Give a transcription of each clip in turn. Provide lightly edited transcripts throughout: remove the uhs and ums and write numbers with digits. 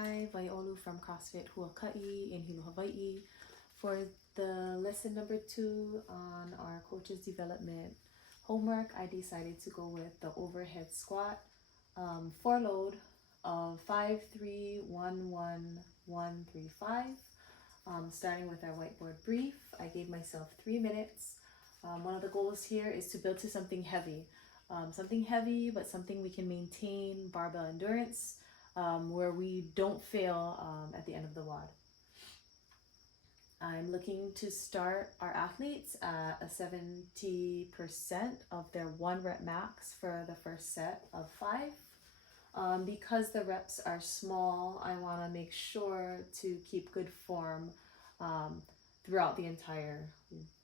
Hi, Waiʻolu from CrossFit Huakaʻi in Hilo, Hawaii. For the lesson number 2 on our coach's development homework, I decided to go with the overhead squat, 4 load of 5, 3, 1, 1, 1, 3, 5. Starting with our whiteboard brief, I gave myself 3 minutes. One of the goals here is to build to something heavy, but something we can maintain barbell endurance, where we don't fail at the end of the WOD. I'm looking to start our athletes at a 70% of their 1 rep max for the first set of 5. Because the reps are small, I want to make sure to keep good form throughout the entire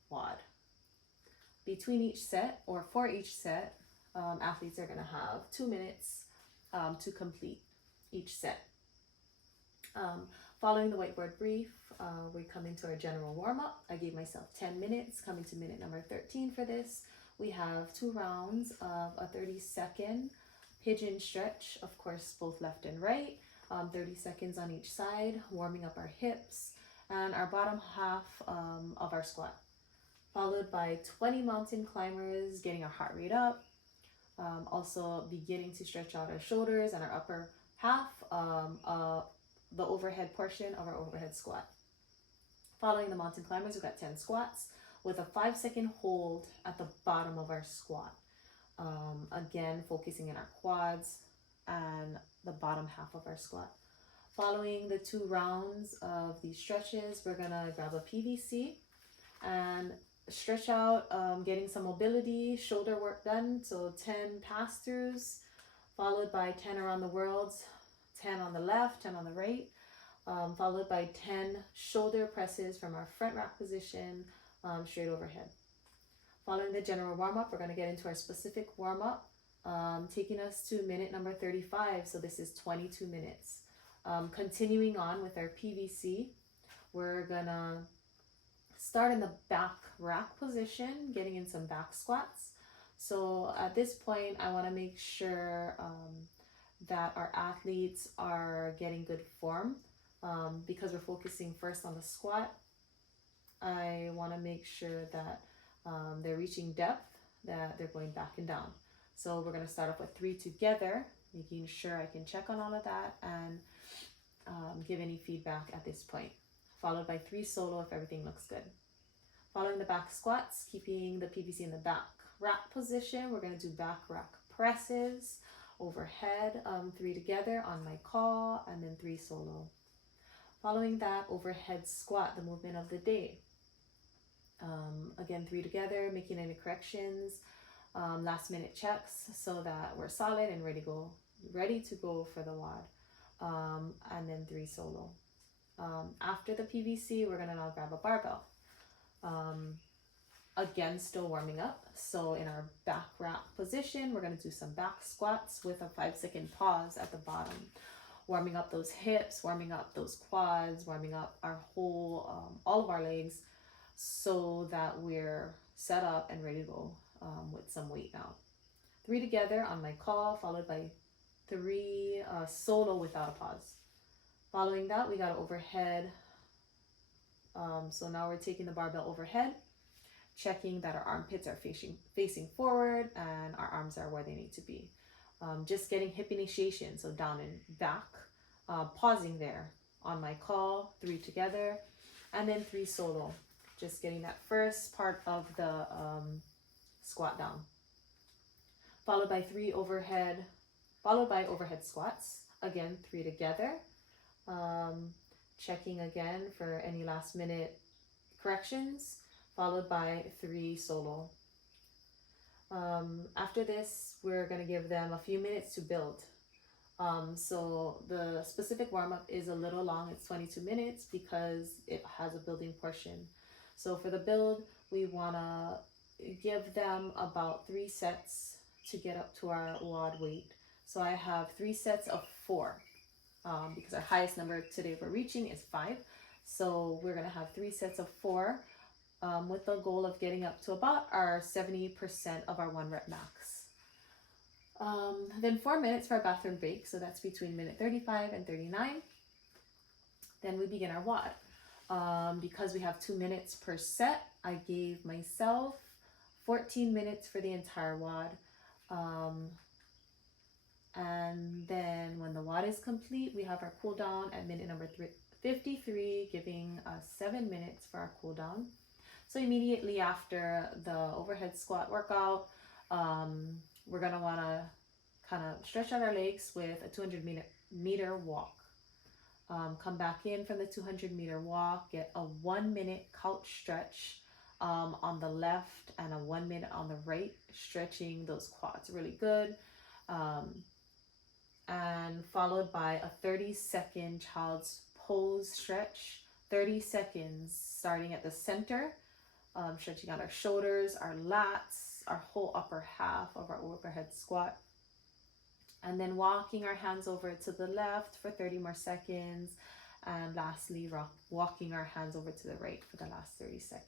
WOD. Between each set, or for each set, athletes are going to have 2 minutes to complete each set. Following the whiteboard brief, we come into our general warm-up. I gave myself 10 minutes, coming to minute number 13 for this. We have 2 rounds of a 30-second pigeon stretch, of course, both left and right, 30 seconds on each side, warming up our hips and our bottom half of our squat. Followed by 20 mountain climbers, getting our heart rate up. Also beginning to stretch out our shoulders and our upper half, the overhead portion of our overhead squat. Following the mountain climbers, we've got 10 squats with a 5-second hold at the bottom of our squat. Again, focusing in our quads and the bottom half of our squat. Following the 2 rounds of these stretches, we're gonna grab a PVC and stretch out, getting some mobility, shoulder work done. So 10 pass-throughs, followed by 10 around the world, 10 on the left, 10 on the right, followed by 10 shoulder presses from our front rack position, straight overhead. Following the general warm-up, we're going to get into our specific warm-up, taking us to minute number 35. So this is 22 minutes. Continuing on with our PVC, we're going to start in the back rack position, getting in some back squats. So at this point, I want to make sure that our athletes are getting good form. Because we're focusing first on the squat, I want to make sure that they're reaching depth, that they're going back and down. So we're going to start off with 3 together, making sure I can check on all of that and give any feedback at this point. Followed by 3 solo if everything looks good. Following the back squats, keeping the PVC in the back rack position, we're going to do back rack presses overhead, 3 together on my call, and then 3 solo. Following that, overhead squat, the movement of the day. Again, 3 together, making any corrections, last minute checks so that we're solid and ready to go for the WOD, and then 3 solo. After the PVC, we're gonna now grab a barbell. Again, still warming up. So in our back rack position, we're gonna do some back squats with a 5-second pause at the bottom. Warming up those hips, warming up those quads, warming up our whole, all of our legs so that we're set up and ready to go with some weight now. 3 together on my call, followed by 3 solo without a pause. Following that, we got overhead. So now we're taking the barbell overhead, checking that our armpits are facing forward and our arms are where they need to be. Just getting hip initiation, so down and back, pausing there on my call, 3 together, and then 3 solo. Just getting that first part of the squat down. Followed by 3 overhead, followed by overhead squats. Again, 3 together. Checking again for any last minute corrections, followed by 3 solo. After this, we're going to give them a few minutes to build. So the specific warm-up is a little long. It's 22 minutes because it has a building portion. So for the build, we want to give them about 3 sets to get up to our WOD weight. So I have 3 sets of 4. Because our highest number today we're reaching is 5. So we're going to have 3 sets of 4 with the goal of getting up to about our 70% of our 1 rep max. Then 4 minutes for our bathroom break. So that's between minute 35 and 39. Then we begin our WOD. Because we have 2 minutes per set, I gave myself 14 minutes for the entire WOD. And then when the WOD is complete, we have our cool down at minute number 53, giving us 7 minutes for our cool down. So immediately after the overhead squat workout, we're gonna wanna kind of stretch out our legs with a 200-meter walk. Come back in from the 200-meter walk, get a 1 minute couch stretch on the left and a 1 minute on the right, stretching those quads really good. And followed by a 30-second child's pose stretch, 30 seconds starting at the center, stretching out our shoulders, our lats, our whole upper half of our overhead squat. And then walking our hands over to the left for 30 more seconds. And lastly, walking our hands over to the right for the last 30 seconds.